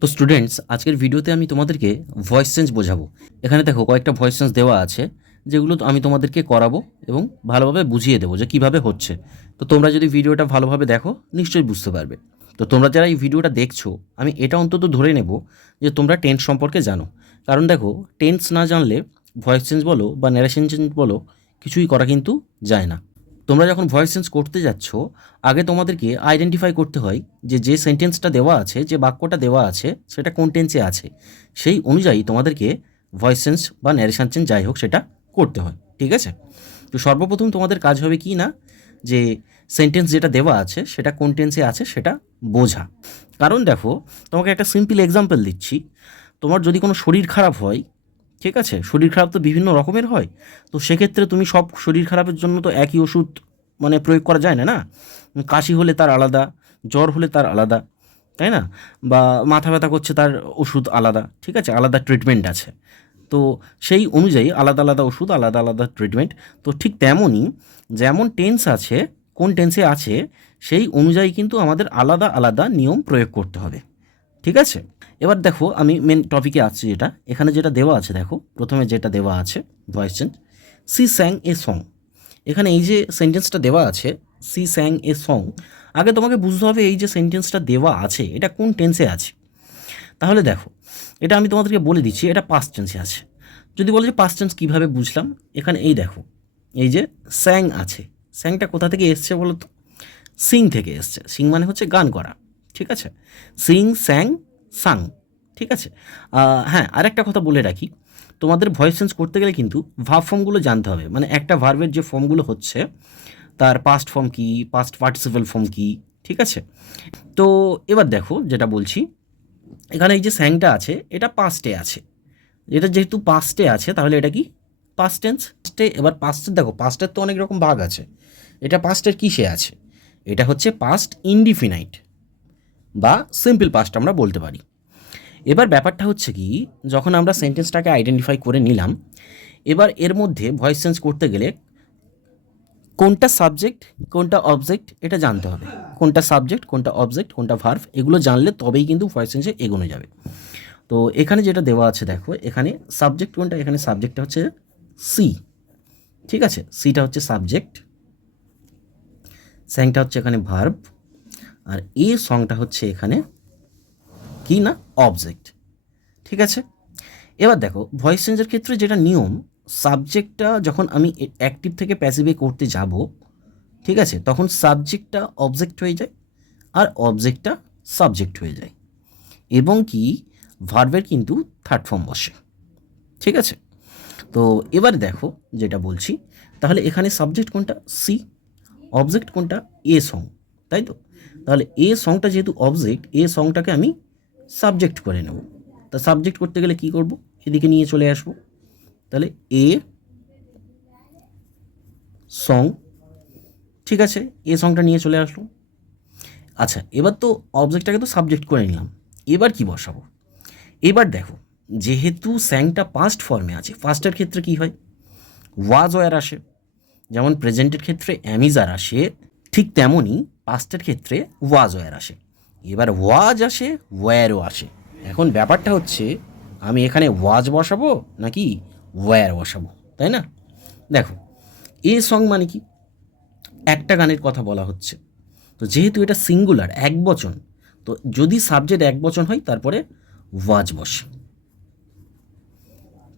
তো স্টুডেন্টস আজকের ভিডিওতে আমি তোমাদেরকে ভয়েস চেঞ্জ বোঝাবো। এখানে দেখো কয়েকটা ভয়েস চেঞ্জ দেওয়া আছে, যেগুলো আমি তোমাদেরকে করাবো এবং ভালোভাবে বুঝিয়ে দেবো যে কীভাবে হচ্ছে। তো তোমরা যদি ভিডিওটা ভালোভাবে দেখো, নিশ্চয়ই বুঝতে পারবে। তো তোমরা যারা এই ভিডিওটা দেখছ, আমি এটা অন্তত ধরে নেব যে তোমরা টেন্স সম্পর্কে জানো। কারণ দেখো টেন্স না জানলে ভয়েস চেঞ্জ বলো বা ন্যারেশন চেঞ্জ বলো, কিছুই করা কিন্তু যায় না। তোমরা যখন ভয়েস চেঞ্জ করতে যাচ্ছ, আগে তোমাদেরকে আইডেন্টিফাই করতে হয় যে যে সেন্টেন্সটা দেওয়া আছে, যে বাক্যটা দেওয়া আছে, সেটা কোন টেন্সে আছে। সেই অনুযায়ী তোমাদেরকে ভয়েস চেঞ্জ বা ন্যারেশন চেঞ্জ যাই হোক সেটা করতে হয়, ঠিক আছে? তো সর্বপ্রথম তোমাদের কাজ হবে কি না? যে সেন্টেন্স যেটা দেওয়া আছে, সেটা কোন টেন্সে আছে, সেটা বোঝা। কারণ দেখো, তোমাকে একটা সিম্পল এক্সাম্পল দিচ্ছি। তোমার যদি কোনো শরীর খারাপ হয় ঠিক আছে? শরীর খারাপ তো বিভিন্ন রকমের হয়। তো সেক্ষেত্রে তুমি সব শরীর খারাপের জন্য তো একই ওষুধ মানে প্রয়োগ করা যায় না না? কাশি হলে তার আলাদা, জ্বর হলে তার আলাদা, তাই না? বা মাথা ব্যথা করছে তার ওষুধ আলাদা, ঠিক আছে? আলাদা ট্রিটমেন্ট আছে। তো সেই অনুযায়ী আলাদা আলাদা ওষুধ, আলাদা আলাদা ট্রিটমেন্ট তো ঠিক তেমনই যেমন টেন্স আছে, কোন টেন্সে আছে, সেই অনুযায়ী কিন্তু আমাদের আলাদা আলাদা নিয়ম প্রয়োগ করতে হবে। ঠিক আছে? এবার দেখো, আমি মেন টপিকে আসছি যেটা। এখানে যেটা দেওয়া আছে, দেখো, প্রথমে যেটা দেওয়া আছে voice change she sang a song. এখানে এই যে সেন্টেন্সটা দেওয়া আছে, সি স্যাং এ সং, আগে তোমাকে বুঝতে হবে এই যে সেন্টেন্সটা দেওয়া আছে, এটা কোন টেন্সে আছে? তাহলে দেখো, এটা আমি তোমাদেরকে বলে দিচ্ছি, এটা পাস্ট টেন্সে আছে। যদি বলো যে পাস্ট টেন্স কীভাবে বুঝলাম, এখানে এই দেখো, এই যে স্যাং আছে। স্যাংটা কোথা থেকে এসছে বলো তো? সিং থেকে এসছে। সিং মানে হচ্ছে গান করা। ঠিক আছে? সিং স্যাং সাং ঠিক আছে? হ্যাঁ আরেকটা কথা বলে রাখি। তোমাদের ভয়েস চেঞ্জ করতে গেলে কিন্তু ভাব ফর্মগুলো জানতে হবে। মানে একটা ভার্বের যে ফর্মগুলো হচ্ছে, তার পাস্ট ফর্ম কি পাস্ট পার্টিসিপাল ফর্ম কি, ঠিক আছে? তো এবার দেখো যেটা বলছি। এখানে এই যে স্যাংটা আছে, এটা পাস্টে আছে। এটা যেহেতু পাস্টে আছে, তাহলে এটা কি? পাস্ট টেন্স পাস্টে এবার পাস্টের দেখো পাস্টের তো অনেক রকম ভাগ আছে। এটা পাস্টের কিসে আছে? এটা হচ্ছে পাস্ট ইনডিফিনাইট বা সিম্পল পাস্ট আমরা বলতে পারি। এবার ব্যাপারটা হচ্ছে কি, যখন আমরা সেন্টেন্সটাকে আইডেন্টিফাই করে নিলাম, এবার এর মধ্যে ভয়েস চেঞ্জ করতে গেলে কোনটা সাবজেক্ট কোনটা অবজেক্ট এটা জানতে হবে। কোনটা সাবজেক্ট কোনটা অবজেক্ট কোনটা ভার্ভ এগুলো জানলে তবেই কিন্তু ভয়েস চেঞ্জে এগোনো যাবে। তো এখানে যেটা দেওয়া আছে দেখো, এখানে সাবজেক্ট কোনটা, এখানে সাবজেক্টটা হচ্ছে সি ঠিক আছে? সিটা হচ্ছে সাবজেক্ট স্যাংটা হচ্ছে এখানে ভার্ব আর এ সংটা হচ্ছে এখানে কি না? অবজেক্ট ঠিক আছে? এবার দেখো ভয়েস চেঞ্জের ক্ষেত্রে যেটা নিয়ম সাবজেক্টটা যখন আমি অ্যাক্টিভ থেকে প্যাসিভে করতে যাব, ঠিক আছে, তখন সাবজেক্টটা অবজেক্ট হয়ে যায় আর অবজেক্টটা সাবজেক্ট হয়ে যায়। এবং কি? ভার্বের কিন্তু থার্ড ফর্ম বসে। ঠিক আছে? তো এবার দেখো, যেটা বলছি, তাহলে এখানে সাবজেক্ট কোনটা? সি অবজেক্ট কোনটা? এ সং তাই তো? তাহলে এ সংটা যেহেতু অবজেক্ট এ সংটাকে আমি সাবজেক্ট করে নেব। তা সাবজেক্ট করতে গেলে কি করব? এদিকে নিয়ে চলে আসব। তাহলে এ সং ঠিক আছে? এ সংটা নিয়ে চলে আসলো। আচ্ছা এবার তো অবজেক্টটাকে তো সাবজেক্ট করে নিলাম। এবার কি বসাবো? এবার দেখো, যেহেতু স্যাংটা পাস্ট ফর্মে আছে ফার্স্টের ক্ষেত্রে কি হয়? ওয়াজ ওয়ার আসে। যেমন প্রেজেন্টের ক্ষেত্রে অ্যামিজার আসে ঠিক তেমনই পাস্টের ক্ষেত্রে ওয়াজ ওয়ার আসে। এবার ওয়াজ আসে ওয়্যারও আসে। এখন ব্যাপারটা হচ্ছে, আমি এখানে ওয়াজ বসাবো নাকি ওয়্যার বসাবো, তাই না? দেখো, এ সং মানে কি? একটা গানের কথা বলা হচ্ছে। তো যেহেতু এটা সিঙ্গুলার এক বচন, তো যদি সাবজেক্ট এক বচন হয়, তারপরে ওয়াজ বসে।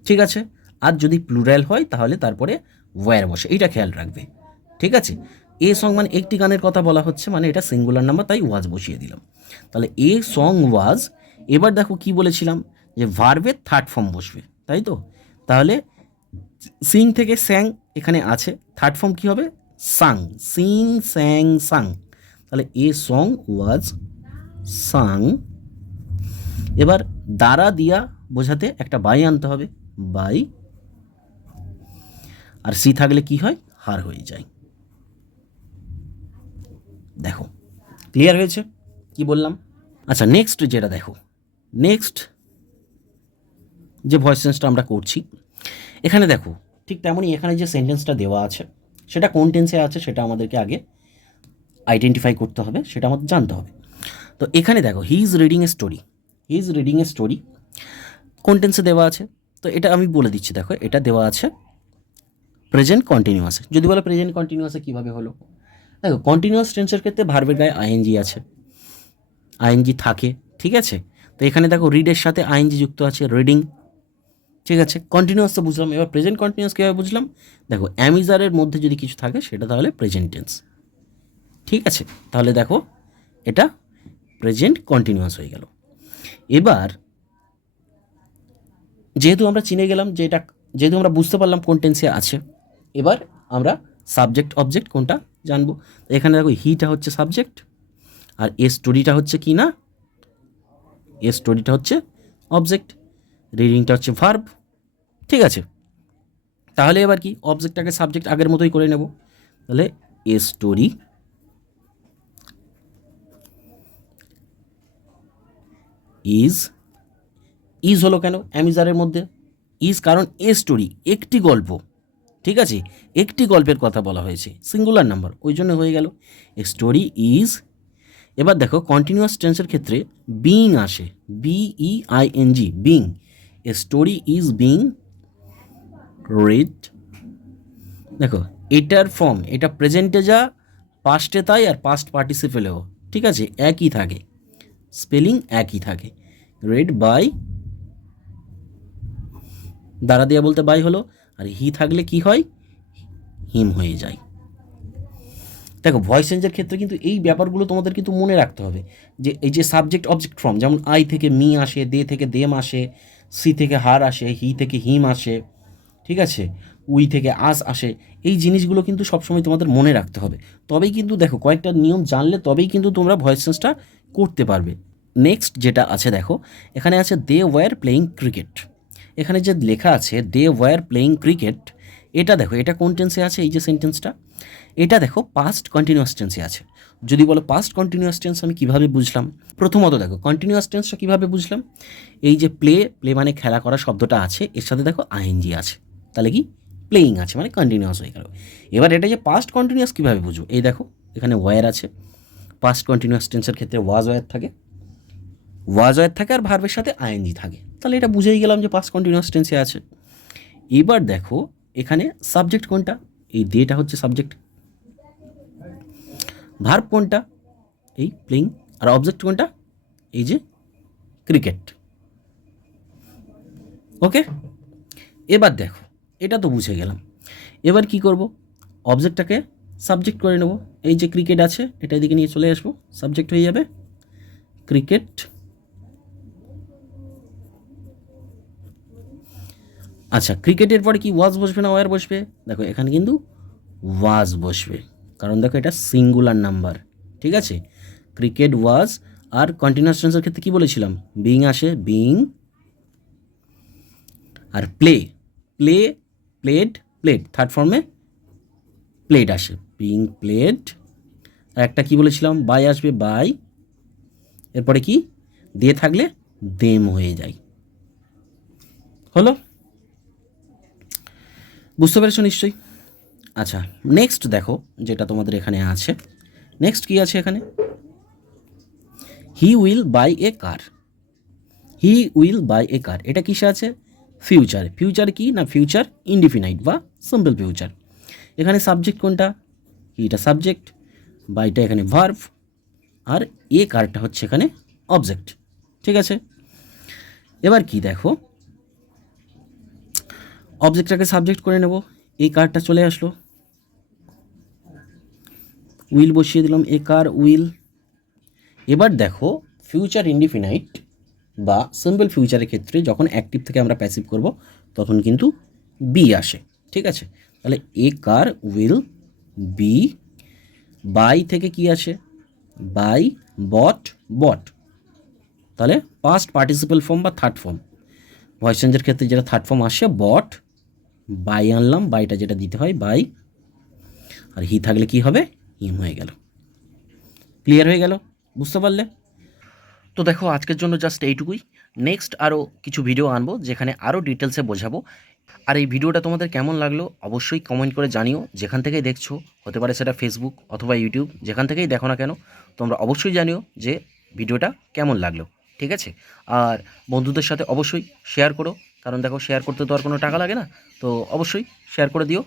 ঠিক আছে? আর যদি প্লুরাল হয়, তাহলে তারপরে ওয়্যার বসে। এইটা খেয়াল রাখবে। ঠিক আছে? এ সং মানে একটি গানের কথা বলা হচ্ছে মানে এটা সিঙ্গুলার নাম্বার তাই ওয়াজ বসিয়ে দিলাম। তাহলে এ সং ওয়াজ এবার দেখো কি বলেছিলাম, যে ভার্বের থার্ড ফর্ম বসবে, তাই তো? তাহলে সিং থেকে স্যাং এখানে আছে থার্ড ফর্ম কি হবে? সাং সিং স্যাং সাং তাহলে এ সং ওয়াজ সাং এবার দ্বারা দিয়া বোঝাতে একটা বাই আনতে হবে বাই আর সি থাকলে কি হয়? হার হয়ে যায়। দেখো। ক্লিয়ার হয়েছে? কি বললাম? আচ্ছা নেক্সট যেটা দেখো। নেক্সট যে ভয়েস চেঞ্জটা আমরা করছি, এখানে দেখো, ঠিক তেমনই এখানে যে সেন্টেন্সটা দেওয়া আছে, সেটা কোন টেন্সে আছে সেটা আমাদেরকে আগে আইডেন্টিফাই করতে হবে, সেটা আমাদের জানতে হবে। তো এখানে দেখো he is reading a story he is reading a story কোন টেন্সে দেওয়া আছে? তো এটা আমি বলে দিচ্ছি, দেখো, এটা দেওয়া আছে প্রেজেন্ট কন্টিনিউয়াসে যদি বলো প্রেজেন্ট কন্টিনিউয়াসে কীভাবে হলো? দেখো কন্টিনিউয়াস টেন্সের ক্ষেত্রে ভার্বের গায়ে আইএনজি আছে। আইএনজি থাকে, ঠিক আছে? তো এখানে দেখো রিডের সাথে আইএনজি যুক্ত আছে রিডিং ঠিক আছে? কন্টিনিউয়াস তো বুঝলাম, এবার প্রেজেন্ট কন্টিনিউয়াস কীভাবে বুঝলাম? দেখো অ্যামিজারের মধ্যে যদি কিছু থাকে, সেটা তাহলে প্রেজেন্ট টেন্স ঠিক আছে? তাহলে দেখো, এটা প্রেজেন্ট কন্টিনিউয়াস হয়ে গেল। এবার, যেহেতু আমরা চিনে গেলাম যে এটা, যেহেতু আমরা বুঝতে পারলাম কোন টেন্সে আছে, এবার আমরা সাবজেক্ট অবজেক্ট কোনটা জানব। এখানে দেখো হিটা হচ্ছে সাবজেক্ট আর এ স্টোরিটা হচ্ছে কি না? এ স্টোরিটা হচ্ছে অবজেক্ট রিডিংটা হচ্ছে ভার্ব ঠিক আছে? তাহলে এবার কি অবজেক্টটাকে সাবজেক্ট আগের মতোই করে নেব। তাহলে এ স্টোরি ইজ ইজ হলো কেন? অ্যামিজারের মধ্যে। ইজ কারণ এ স্টোরি একটি গল্প। ঠিক আছে? একটি গল্পের কথা বলা হয়েছে সিঙ্গুলার নাম্বার ওই জন্য হয়ে গেল। এ স্টোরি ইজ এবার দেখো কন্টিনিউয়াস টেন্সের ক্ষেত্রে বিং আসে B E I N G being a story is being read দেখো, এটার ফর্ম এটা প্রেজেন্টে যা পাস্টে তাই, আর পাস্ট পার্টিসিপেলেও ঠিক আছে? একই থাকে। স্পেলিং একই থাকে। রেড বাই দ্বারা দিয়া বলতে বাই হলো আর হি থাকলে কি হয়? হিম হয়ে যায়। দেখো ভয়েস চেঞ্জের ক্ষেত্রে কিন্তু এই ব্যাপারগুলো তোমাদের কিন্তু মনে রাখতে হবে যে এই যে সাবজেক্ট অবজেক্ট ফর্ম যেমন আই থেকে মি আসে দে থেকে দেম আসে সি থেকে হার আসে হি থেকে হিম আসে, ঠিক আছে? উই থেকে আস আসে, এই জিনিসগুলো কিন্তু সবসময় তোমাদের মনে রাখতে হবে। তবেই কিন্তু দেখো, কয়েকটা নিয়ম জানলে তবেই কিন্তু তোমরা ভয়েস চেঞ্জটা করতে পারবে। নেক্সট যেটা আছে, দেখো, এখানে আছে দে ওয়ার প্লেয়িং ক্রিকেট এখানে যে লেখা আছে দে ওয়ার প্লেয়িং ক্রিকেট এটা দেখো, এটা কোন টেন্সে আছে? এই যে সেন্টেন্সটা এটা দেখো পাস্ট কন্টিনিউয়াস টেন্সে আছে। যদি বলো পাস্ট কন্টিনিউয়াস টেন্স আমি কীভাবে বুঝলাম? প্রথমত দেখো কন্টিনিউয়াস টেন্সটা কীভাবে বুঝলাম? এই যে প্লে প্লে মানে খেলা করা শব্দটা আছে, এর সাথে দেখো আইএনজি আছে। তাহলে কি? প্লেয়িং আছে মানে কন্টিনিউয়াস হয়ে গেল। এবার এটা যে পাস্ট কন্টিনিউয়াস কীভাবে বুঝব? এই দেখো, এখানে ওয়ার আছে। পাস্ট কন্টিনিউয়াস টেন্সের ক্ষেত্রে ওয়াজ ওয়ার থাকে। ওয়াজ ওয়ার থাকে আর ভার্বের সাথে আইএনজি থাকে। তাহলে এটা বুঝেই গেলাম যে পাস্ট কন্টিনিউয়াস টেন্সে আছে। এবার দেখো, এখানে সাবজেক্ট কোনটা? এই দেটা হচ্ছে সাবজেক্ট ভার্ব কোনটা? এই প্লেইং আর অবজেক্ট কোনটা? এই যে ক্রিকেট ওকে এবার দেখো, এটা তো বুঝে গেলাম। এবার কি করব? অবজেক্টটাকে সাবজেক্ট করে নেব। এই যে ক্রিকেট আছে এটা এদিকে নিয়ে চলে আসব। সাবজেক্ট হয়ে যাবে ক্রিকেট আচ্ছা ক্রিকেটের পরে কি ওয়াজ বসবে না ওয়ার বসবে? দেখো, এখানে কিন্তু ওয়াজ বসবে। কারণ দেখো, এটা সিঙ্গুলার নাম্বার ঠিক আছে? ক্রিকেট, ওয়াজ আর কন্টিনিউয়াস টেন্সের ক্ষেত্রে কী বলেছিলাম? বিং আসে বিং আর play play played played third ফর্মে প্লেড আসে। বিং প্লেড আর একটা কী বলেছিলাম? বাই আসবে বাই এরপরে কি? দিয়ে থাকলে দেম হয়ে যায়। হলো? বুঝতে পেরেছ নিশ্চয়ই? আচ্ছা নেক্সট দেখো যেটা তোমাদের এখানে আছে। নেক্সট কি আছে এখানে? He will buy a car he will buy a car এটা কিসে আছে? ফিউচার ফিউচার কি না ফিউচার ইনডিফিনাইট বা সিম্পল ফিউচার এখানে সাবজেক্ট কোনটা? হিটা সাবজেক্ট বাইটা এখানে ভার্ভ আর এ কারটা হচ্ছে এখানে অবজেক্ট ঠিক আছে? এবার কি দেখো? অবজেক্টটাকে সাবজেক্ট করে নেব। এই কারটা চলে আসলো। উইল বসিয়ে দিলাম। এ কার উইল এবার দেখো ফিউচার ইনডিফিনাইট বা সিম্পল ফিউচারের ক্ষেত্রে যখন অ্যাক্টিভ থেকে আমরা প্যাসিভ করব, তখন কিন্তু বি আসে। ঠিক আছে? তাহলে a car will be buy থেকে কি আসে? বাই বট বট তাহলে পাস্ট পার্টিসিপাল ফর্ম বা থার্ড ফর্ম ভয়েস চেঞ্জের ক্ষেত্রে যেটা থার্ড ফর্ম আসে বট বাই আনলাম বাইটা যেটা দিতে হয় বাই আর হি থাকলে কি হবে? হিম হয়ে গেল। ক্লিয়ার হয়ে গেল? বুঝতে পারলে? তো দেখো, আজকের জন্য জাস্ট এইটুকুই। নেক্সট আরও কিছু ভিডিও আনব, যেখানে আরও ডিটেলসে বোঝাবো। আর এই ভিডিওটা তোমাদের কেমন লাগল, অবশ্যই কমেন্ট করে জানিও। যেখান থেকেই দেখছ, হতে পারে সেটা ফেসবুক অথবা ইউটিউব যেখান থেকেই দেখো না কেন, তোমরা অবশ্যই জানিও যে ভিডিওটা কেমন লাগল। ঠিক আছে? আর বন্ধুদের সাথে অবশ্যই শেয়ার করো। কারণ দেখো শেয়ার করতে তো আর কোনো টাকা লাগে না। তো অবশ্যই শেয়ার করে দিও।